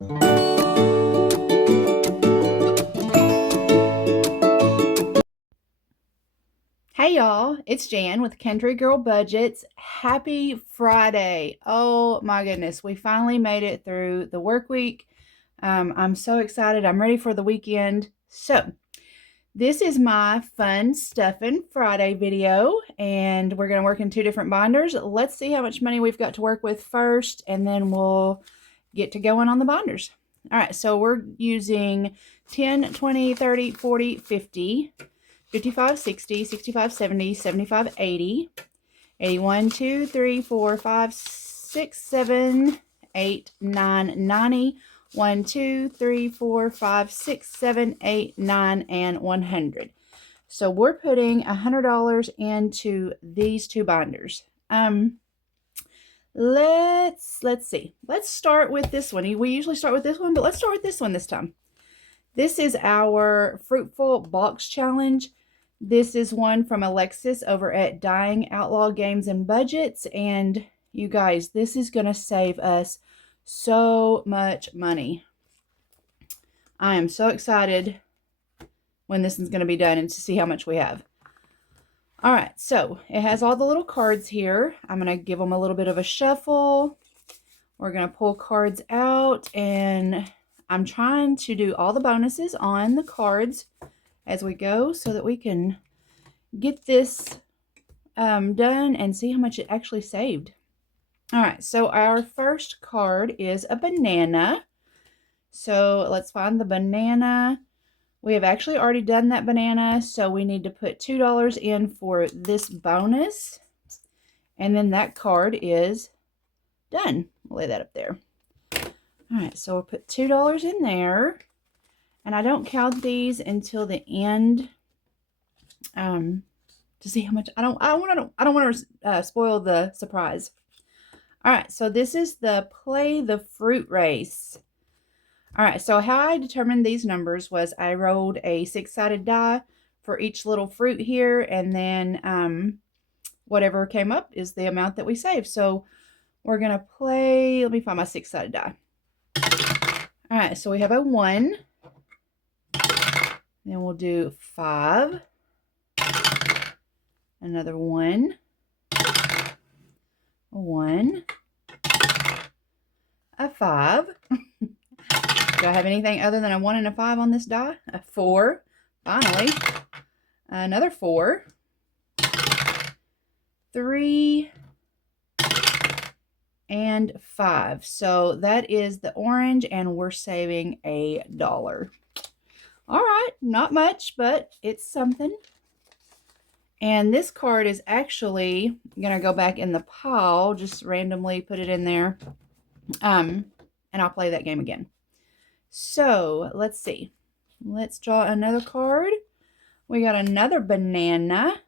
Hey y'all, it's Jan with Country Girl Budgets. Happy Friday. Oh my goodness, we finally made it through the work week. I'm so excited. I'm ready for the weekend. So, this is my fun Stuffin Friday video, and we're going to work in two different binders. Let's see how much money we've got to work with first, and then we'll get to going on the binders. All right, so we're using 10, 20, 30, 40, 50. 55, 60, 65, 70, 75, 80, 81, 2, 3, 4, 5, 6, 7, 8, 9, 90, 1, 2, 3, 4, 5, 6, 7, 8, 9, and 100. So we're putting $100 into these two binders. Let's see. Let's start with this one. We usually start with this one, but let's start with this one this time. This is our Fruitful Box Challenge. This is one from Alexis over at Dying Outlaw Games and Budgets. And you guys, this is going to save us so much money. I am so excited when this is going to be done and to see how much we have. All right, so it has all the little cards here. I'm going to give them a little bit of a shuffle. We're going to pull cards out, and I'm trying to do all the bonuses on the cards as we go so that we can get this done and see how much it actually saved. All right, so our first card is a banana. So let's find the banana. We have actually already done that banana, so we need to put $2 in for this bonus. And then that card is done. We'll lay that up there. All right, so we'll put $2 in there. And I don't count these until the end to see how much. I don't want to spoil the surprise. All right, so this is the Play the Fruit Race. All right, so how I determined these numbers was I rolled a 6-sided die for each little fruit here, and then whatever came up is the amount that we saved. So we're going to play, let me find my 6-sided die. All right, so we have a 1. Then we'll do 5. Another 1. A 1. A 5. Do I have anything other than a 1 and a 5 on this die? A 4. Finally. Another 4. 3. And 5. So that is the orange, and we're saving $1. All right, not much, but it's something. And this card is actually going to go back in the pile, just randomly put it in there. And I'll play that game again. So let's see. Let's draw another card. We got another banana.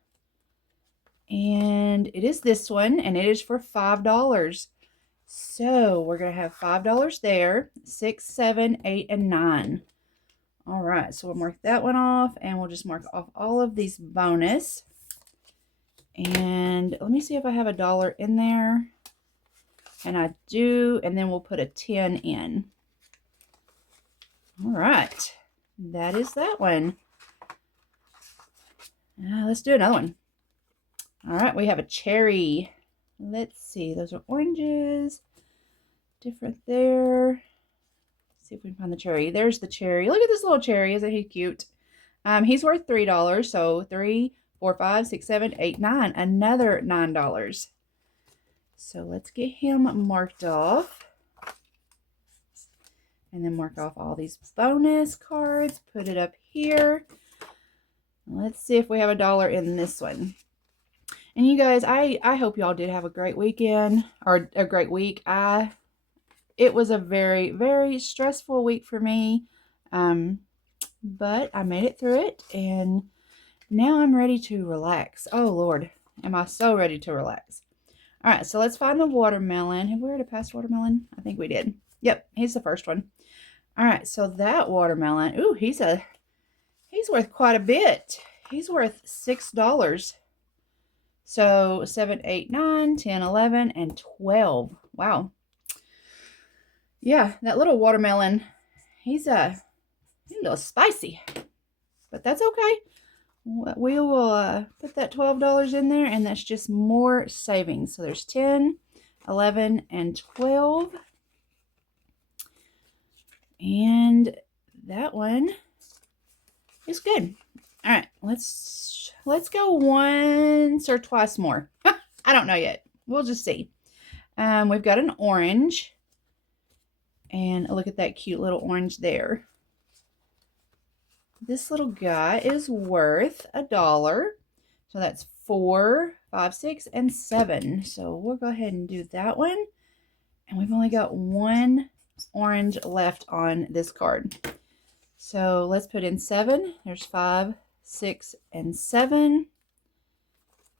And it is this one, and it is for $5. So we're going to have $5 there. 6, 7, 8, and 9. All right, so we'll mark that one off, and we'll just mark off all of these bonus. And let me see if I have $1 in there. And I do, and then we'll put a 10 in. All right, that is that one. Let's do another one. All right, we have a cherry. Let's see, those are oranges. Different there. Let's see if we can find the cherry. There's the cherry. Look at this little cherry. Isn't he cute? He's worth $3. So 3, 4, 5, 6, 7, 8, 9. Another $9. So let's get him marked off. And then mark off all these bonus cards. Put it up here. Let's see if we have $1 in this one. And you guys, I hope y'all did have a great weekend, or a great week. It was a very, very stressful week for me, but I made it through it, and now I'm ready to relax. Oh, Lord, am I so ready to relax. All right, so let's find the watermelon. Have we already passed watermelon? I think we did. Yep, he's the first one. All right, so that watermelon, ooh, he's worth quite a bit. He's worth $6. So 7, 8, 9, 10, 11, and 12. Wow. Yeah, that little watermelon, he's a little spicy, but that's okay. We will put that $12 in there, and that's just more savings. So there's 10, 11, and 12. And that one is good. All right, let's go once or twice more. I don't know yet. We'll just see. We've got an orange. And look at that cute little orange there. This little guy is worth $1. So that's 4, 5, 6, and 7. So we'll go ahead and do that one. And we've only got one orange left on this card. So let's put in 7. There's 5, 6, and 7.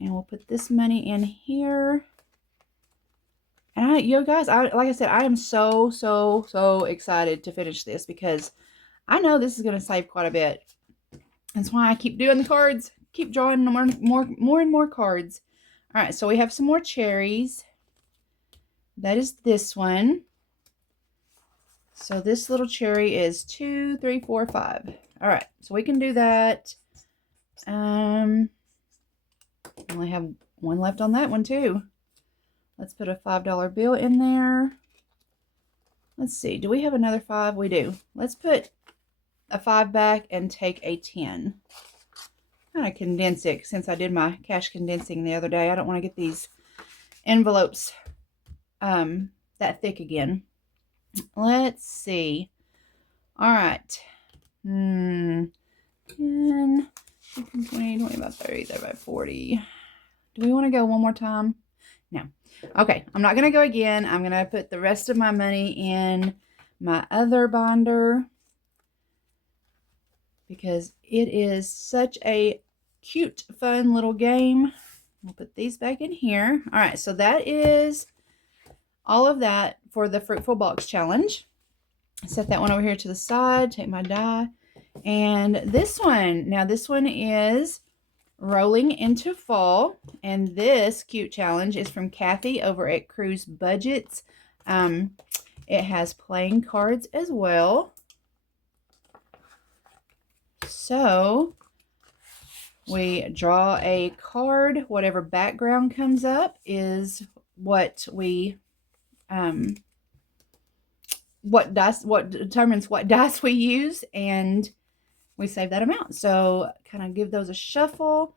And we'll put this money in here. And you guys, like I said, I am so excited to finish this because I know this is going to save quite a bit. That's why I keep doing the cards, keep drawing more and more cards. All right, so we have some more cherries. That is this one. So this little cherry is 2, 3, 4, 5. All right, so we can do that. Only have one left on that one too. Let's put a $5 bill in there. Let's see. Do we have another 5? We do. Let's put a 5 back and take a 10. I'm going to condense it since I did my cash condensing the other day. I don't want to get these envelopes that thick again. Let's see. All right. 10, 15, 20, 25, 30, 35, 40. Do we want to go one more time? No. Okay, I'm not going to go again. I'm going to put the rest of my money in my other binder because it is such a cute, fun little game. We'll put these back in here. All right, so that is all of that for the Fruitful Box Challenge. Set that one over here to the side, take my die. And this one, now this one is Rolling into Fall, and this cute challenge is from Kathy over at Cruise Budgets. It has playing cards as well. So we draw a card. Whatever background comes up is what we what determines what dice we use, and we save that amount. So kind of give those a shuffle,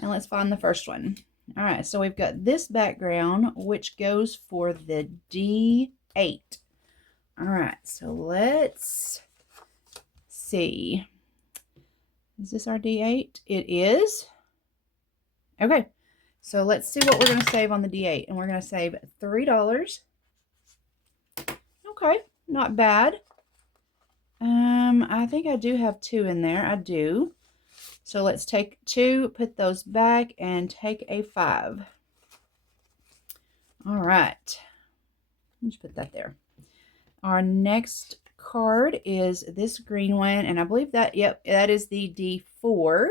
and let's find the first one. All right, so we've got this background, which goes for the D8. All right, so let's see. Is this our D8? It is. Okay, so let's see what we're going to save on the D8, and we're going to save $3. Okay, not bad. I think I do have 2 in there. I do. So let's take 2, put those back, and take a 5. All right. Let's put that there. Our next card is this green one, and I believe that, yep, that is the D4.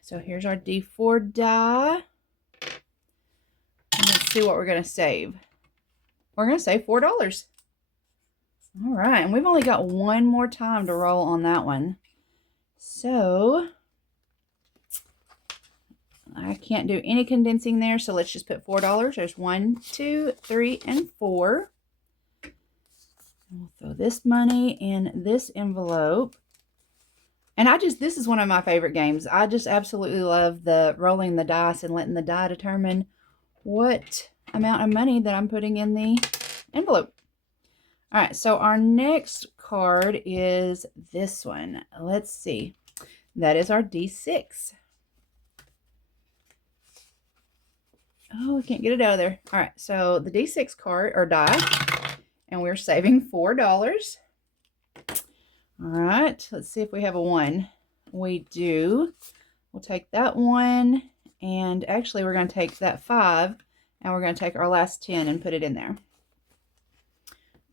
So here's our D4 die. And let's see what we're going to save. We're going to save $4. All right, and we've only got one more time to roll on that one. So I can't do any condensing there, so let's just put $4. There's 1, 2, 3, and 4. And we'll throw this money in this envelope. And this is one of my favorite games. I just absolutely love the rolling the dice and letting the die determine what amount of money that I'm putting in the envelope. All right, so our next card is this one. Let's see. That is our D6. Oh, we can't get it out of there. All right, so the D6 card, or die, and we're saving $4. All right, let's see if we have a 1. We do. We'll take that 1, and actually we're going to take that 5, and we're going to take our last 10 and put it in there.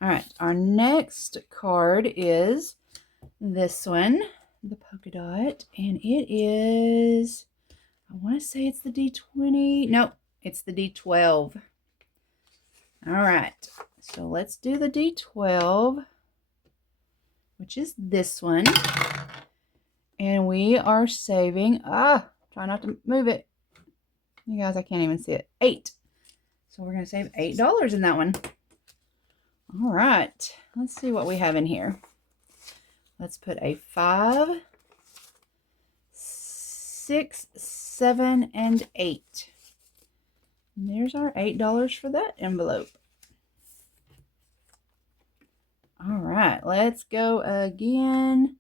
All right, our next card is this one, the polka dot, and it is, I want to say it's the D20. Nope, it's the D12. All right, so let's do the D12, which is this one. And we are saving, try not to move it. You guys, I can't even see it. 8. So we're going to save $8 in that one. All right, let's see what we have in here. Let's put a 5, 6, 7, and 8. And there's our $8 for that envelope. All right, let's go again.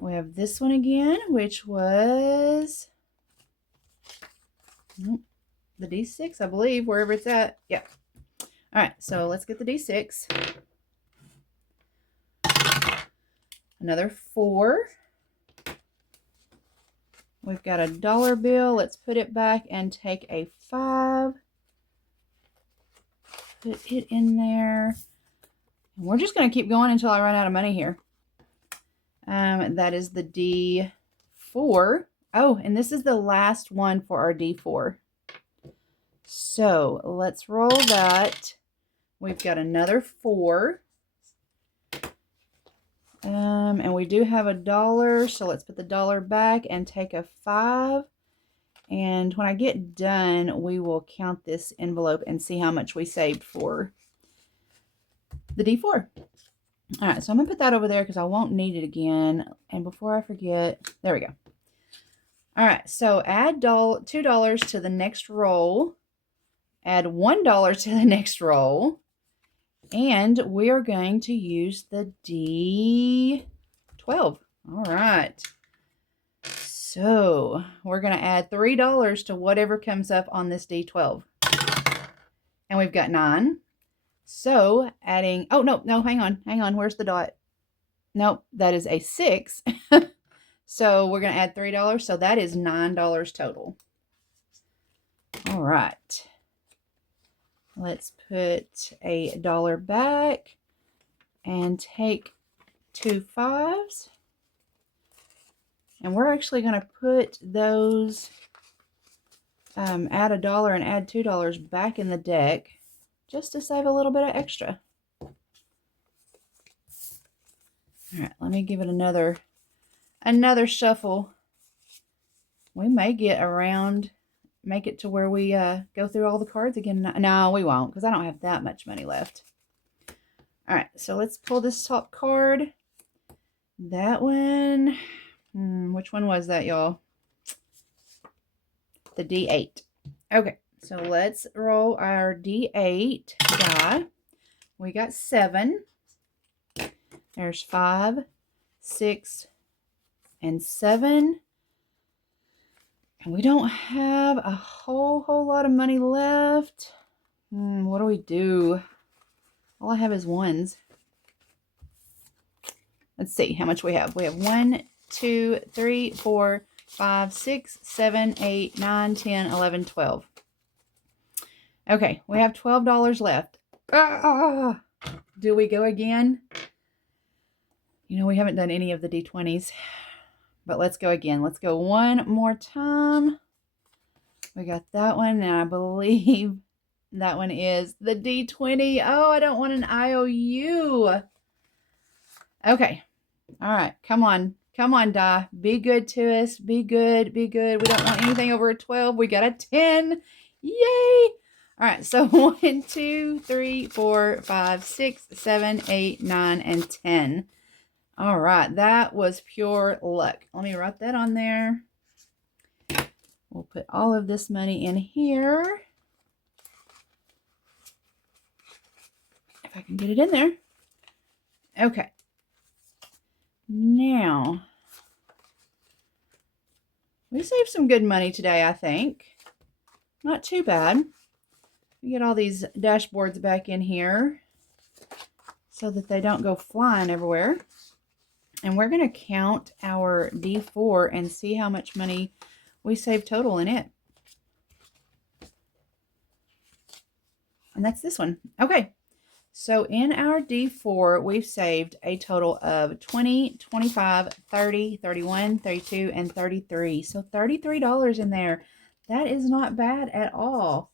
We have this one again, which was the D6, I believe, wherever it's at. Yeah. All right, so let's get the D6. Another 4. We've got a dollar bill. Let's put it back and take a 5. Put it in there. And we're just going to keep going until I run out of money here. That is the D4. Oh, and this is the last one for our D4. So let's roll that. We've got another 4. And we do have a dollar, so let's put the dollar back and take a 5. And when I get done, we will count this envelope and see how much we saved for the D4. All right, so I'm going to put that over there because I won't need it again. And before I forget, there we go. All right, so add $2 to the next roll. Add $1 to the next roll. And we are going to use the D12. All right. So we're going to add $3 to whatever comes up on this D12. And we've got 9. So adding, oh, no, hang on. Where's the dot? Nope, that is a 6. So we're going to add $3. So that is $9 total. All right. Let's put a dollar back and take 2 5s. And we're actually going to put those, add a dollar and add $2 back in the deck just to save a little bit of extra. All right, let me give it another shuffle. We may get around, make it to where we go through all the cards again. No, we won't, because I don't have that much money left. All right, so let's pull this top card. That one, which one was that, y'all? The D8. Okay, so let's roll our D8 die. We got 7. There's 5, 6, and 7. And we don't have a whole lot of money left. What do we do? All I have is 1s. Let's see how much we have. We have 1, 2, 3, 4, 5, 6, 7, 8, 9, 10, 11, 12. Okay, we have $12 left. Do we go again? You know, we haven't done any of the D20s, but let's go again. Let's go one more time. We got that one, and I believe that one is the D20. Oh, I don't want an IOU. Okay. All right. Come on. Come on, die. Be good to us. Be good. Be good. We don't want anything over a 12. We got a 10. Yay. All right. So 1, 2, 3, 4, 5, 6, 7, 8, 9, and 10. All right. That was pure luck. Let me write that on there. We'll put all of this money in here. If I can get it in there. Okay. Now, we saved some good money today, I think. Not too bad. We get all these dashboards back in here so that they don't go flying everywhere. And we're going to count our D4 and see how much money we saved total in it. And that's this one. Okay. So in our D4, we've saved a total of 20, 25, 30, 31, 32, and 33. So $33 in there. That is not bad at all.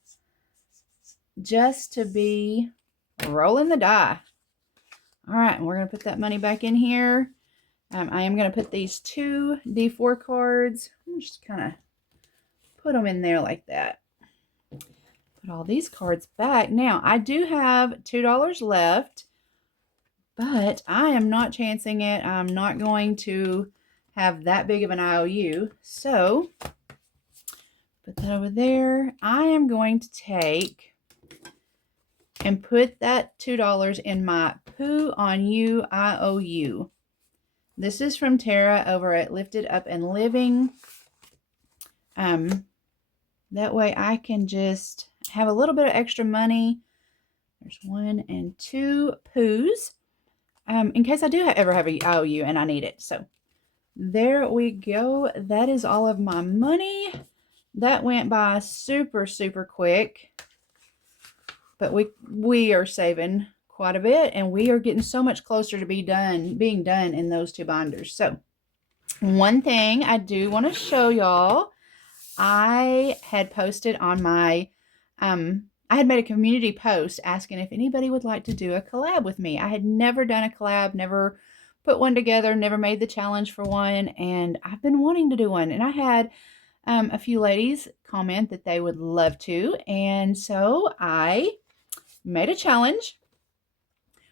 Just to be rolling the die. All right, and we're going to put that money back in here. I am going to put these 2 D4 cards. I'm just kind of put them in there like that. Put all these cards back. Now, I do have $2 left, but I am not chancing it. I'm not going to have that big of an IOU. So, put that over there. I am going to take and put that $2 in my Poo on You IOU. This is from Tara over at Lifted Up and Living. That way I can just have a little bit of extra money. There's 1 and 2 poos. In case I do ever have an IOU and I need it. So there we go. That is all of my money. That went by super, super quick. But we are saving quite a bit, and we are getting so much closer to being done in those 2 binders. So one thing I do want to show y'all, I had posted on my, I had made a community post asking if anybody would like to do a collab with me. I had never done a collab, never put one together, never made the challenge for one, and I've been wanting to do one. And I had a few ladies comment that they would love to, and so I made a challenge.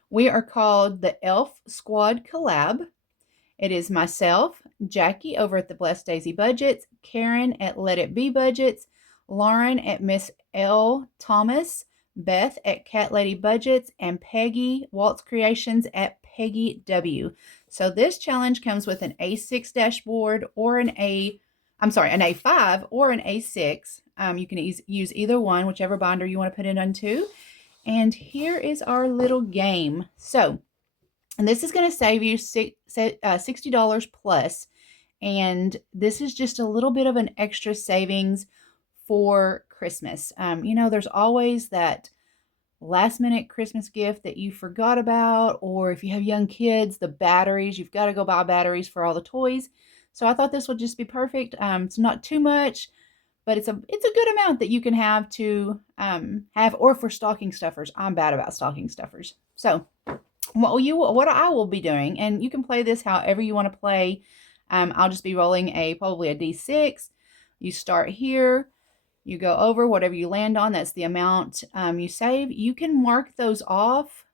We are called the Elf Squad Collab. It is myself, Jackie over at the Blessed Daisy Budgets, Karen at Let It Be Budgets, Lauren at Miss L. Thomas, Beth at Cat Lady Budgets, and Peggy Waltz Creations at Peggy W. So this challenge comes with an A6 dashboard or an A5 or an A6. You can use either one, whichever binder you want to put it onto. And here is our little game. So, and this is going to save you $60 plus. And this is just a little bit of an extra savings for Christmas. You know, there's always that last minute Christmas gift that you forgot about, or if you have young kids, the batteries, you've got to go buy batteries for all the toys. So I thought this would just be perfect. It's not too much, but it's a good amount that you can have to have, or for stocking stuffers. I'm bad about stocking stuffers. So what I will be doing, and you can play this however you want to play. I'll just be rolling probably a D6. You start here, you go over whatever you land on. That's the amount you save. You can mark those off,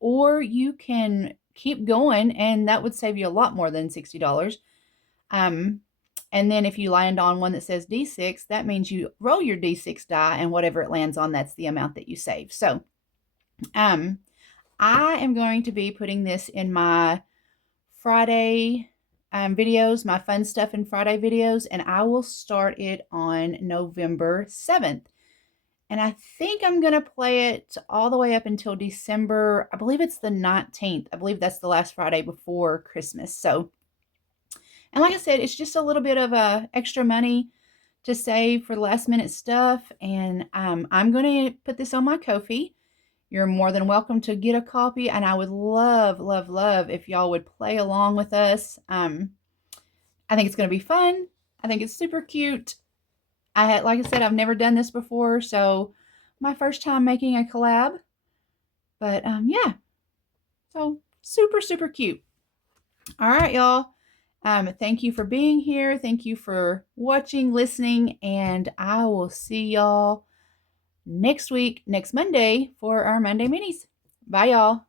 or you can keep going, and that would save you a lot more than $60. And then if you land on one that says D6, that means you roll your D6 die, and whatever it lands on, that's the amount that you save. So, I am going to be putting this in my Friday videos, my Fun Stuffin Friday videos, and I will start it on November 7th. And I think I'm going to play it all the way up until December. I believe it's the 19th. I believe that's the last Friday before Christmas. So, and like I said, it's just a little bit of extra money to save for the last minute stuff. And I'm going to put this on my Ko-fi. You're more than welcome to get a copy. And I would love, love, love if y'all would play along with us. I think it's going to be fun. I think it's super cute. Like I said, I've never done this before. So my first time making a collab. But yeah. So super, super cute. All right, y'all. Thank you for being here. Thank you for watching, listening, and I will see y'all next week, next Monday, for our Monday minis. Bye, y'all.